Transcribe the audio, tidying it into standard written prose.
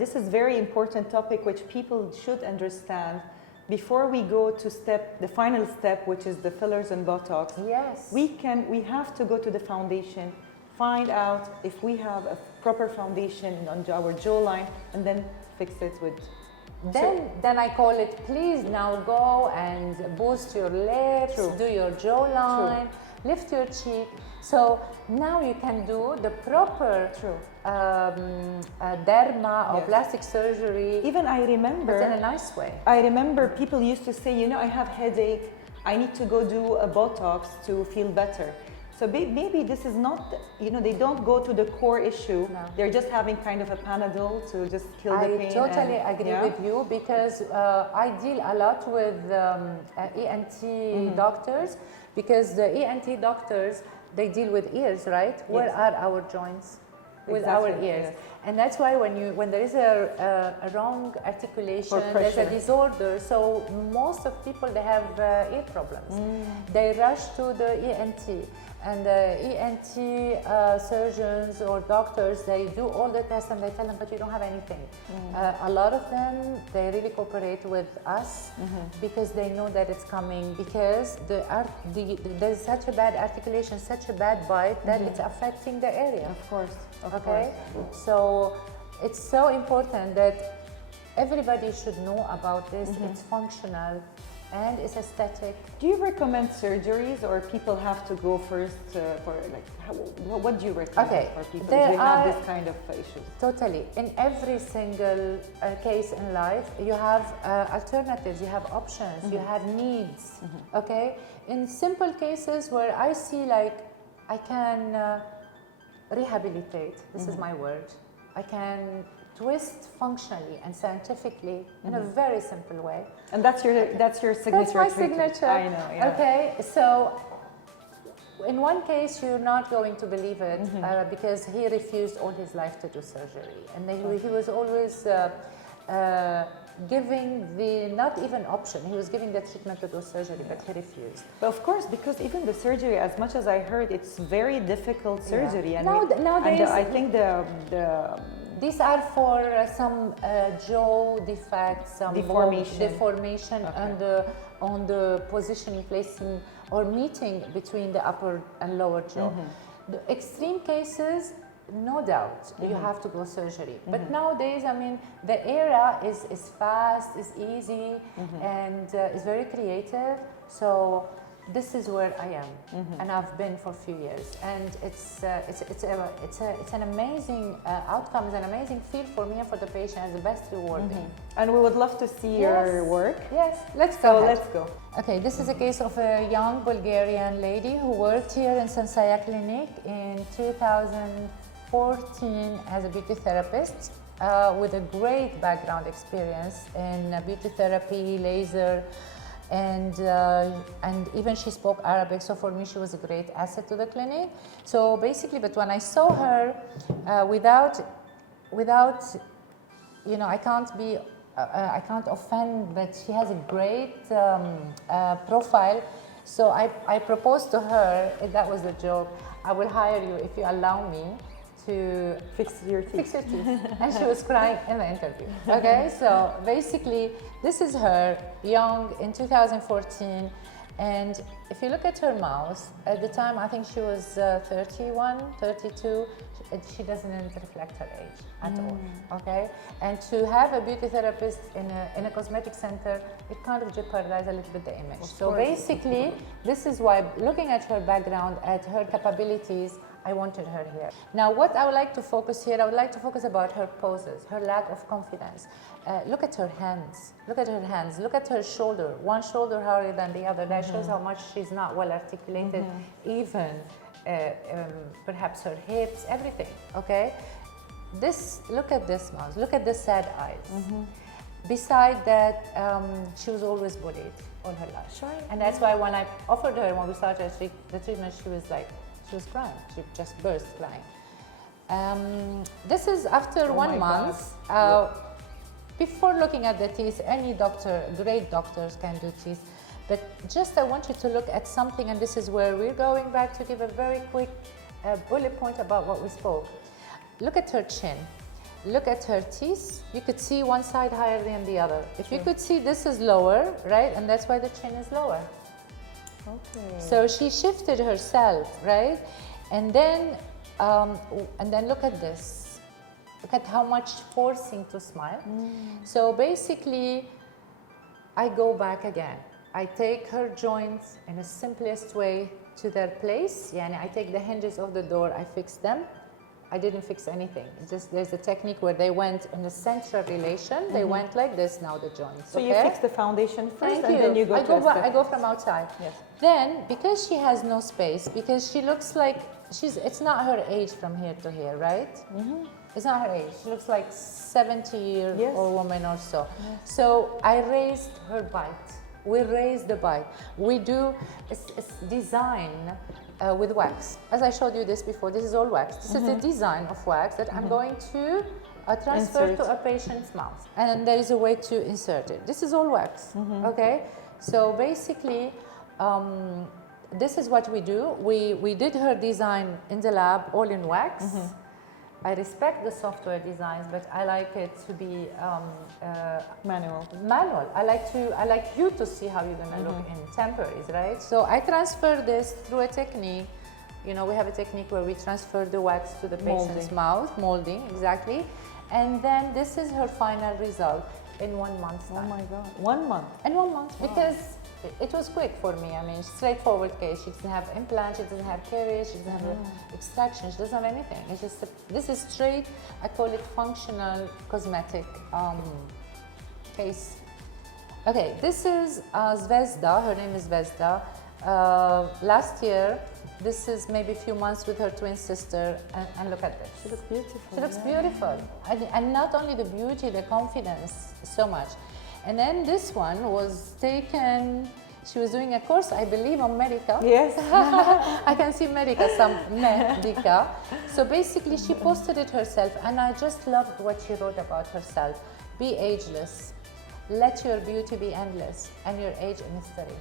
this is very important topic which people should understand. Before we go to the final step, which is the fillers and Botox, yes, we have to go to the foundation, find out if we have a proper foundation on our jawline, and then fix it with. Then I call it, please now go and boost your lips, do your jawline, lift your cheek. So now you can do the proper derma or plastic surgery. Even I remember, but in a nice way. I remember people used to say, you know, I have headache, I need to go do a Botox to feel better. So maybe this is not, you know, they don't go to the core issue. No. They're just having kind of a Panadol to just kill the pain. I totally agree with you, because I deal a lot with ENT doctors, because the ENT doctors, they deal with ears, right? Yes. Where are our joints? With our ears. Yes. And that's why when there is a wrong articulation, there's a disorder, so most of people, they have ear problems. They rush to the ENT. And the ENT surgeons or doctors, they do all the tests and they tell them, but you don't have anything. A lot of them, they really cooperate with us because they know that it's coming, because there's such a bad articulation, such a bad bite that it's affecting the area. Of course. Okay? So it's so important that everybody should know about this. It's functional and it's aesthetic. Do you recommend surgeries, or people have to go first for what do you recommend for people if they have this kind of issues? Totally. In every single case in life, you have alternatives, you have options, you have needs, okay? In simple cases where I see like I can rehabilitate, this is my word, I can twist functionally and scientifically in a very simple way. And that's your signature. That's my treatment. signature. I know. Yeah. Okay, so in one case you're not going to believe it because he refused all his life to do surgery, and he was always giving the not even option. He was giving the treatment to do surgery, but he refused. But of course, because even the surgery, as much as I heard, it's very difficult surgery. And nowadays, I think these are for some jaw defects, some deformation on the position, placing or meeting between the upper and lower jaw. The extreme cases, no doubt, you have to go surgery. But nowadays, I mean, the era is fast, is easy, and is very creative. So this is where I am, and I've been for a few years, and it's an amazing outcome, it's an amazing feel for me and for the patient, it's the best rewarding. And we would love to see your work. Yes, let's go. Let's go. Okay, this is a case of a young Bulgarian lady who worked here in Thuraya clinic in 2014 as a beauty therapist with a great background experience in beauty therapy, laser, and even she spoke Arabic, so for me she was a great asset to the clinic. So basically, but when I saw her, without you know, I can't offend, but she has a great profile. So I proposed to her, that was the joke, I will hire you if you allow me to fix your teeth. And she was crying in the interview. Okay, so basically this is her young in 2014, and if you look at her mouth, at the time I think she was 31, 32, she doesn't reflect her age at all, okay? And to have a beauty therapist in a cosmetic center, it kind of jeopardizes a little bit the image. So basically, this is why, looking at her background, at her capabilities, I wanted her here. Now, what I would like to focus here, I would like to focus about her poses, her lack of confidence. Look at her hands. Look at her hands. Look at her shoulder. One shoulder higher than the other. That shows how much she's not well articulated. Even perhaps her hips, everything. Okay. Look at this mouth. Look at the sad eyes. Beside that, she was always bullied all her life. Sure. And that's why when I offered her, when we started the treatment, she was crying. She just burst crying. This is after 1 month. Before looking at the teeth, any doctor, great doctors can do teeth. But just I want you to look at something, and this is where we're going back to give a very quick bullet point about what we spoke. Look at her chin. look at her teeth. You could see one side higher than the other. If you could see, this is lower, right? And that's why the chin is lower. Okay. So she shifted herself, right? And then look at this. Look at how much forcing to smile. So basically, I go back again. I take her joints in the simplest way to their place. I take the hinges of the door, I fix them. I didn't fix anything. It's just there's a technique where they went in the central relation. They went like this, now the joints. So you fix the foundation first, and then you go I go from outside. Yes. Then, because she has no space, because she looks like it's not her age from here to here, right? It's not her age. She looks like 70-year-old woman or so. Yes. So I raised her bite. We raise the bite. We do a design with wax. As I showed you this before, this is all wax. This is a design of wax that I'm going to transfer to a patient's mouth. And there is a way to insert it. This is all wax, okay? So basically, this is what we do. We did her design in the lab, all in wax. I respect the software designs, but I like it to be manual. I like you to see how you're gonna look in temporaries, right? So I transfer this through a technique. We have a technique where we transfer the wax to the patient's mouth, molding, exactly. And then this is her final result in 1 month's time. Oh my God, 1 month? In 1 month, because it was quick for me. I mean, straightforward case. She doesn't have implants, she doesn't have caries, she doesn't have extraction, she doesn't have anything. It's just, this is straight, I call it functional cosmetic case. Okay, this is Zvezda, her name is Zvezda. Last year, this is maybe a few months with her twin sister, and look at this. She looks beautiful. She looks beautiful. And not only the beauty, the confidence, so much. And then this one was taken, she was doing a course, I believe, on Medica. Yes. I can see Medica, some Medica. So basically, she posted it herself, and I just loved what she wrote about herself. Be ageless. Let your beauty be endless, and your age a mystery.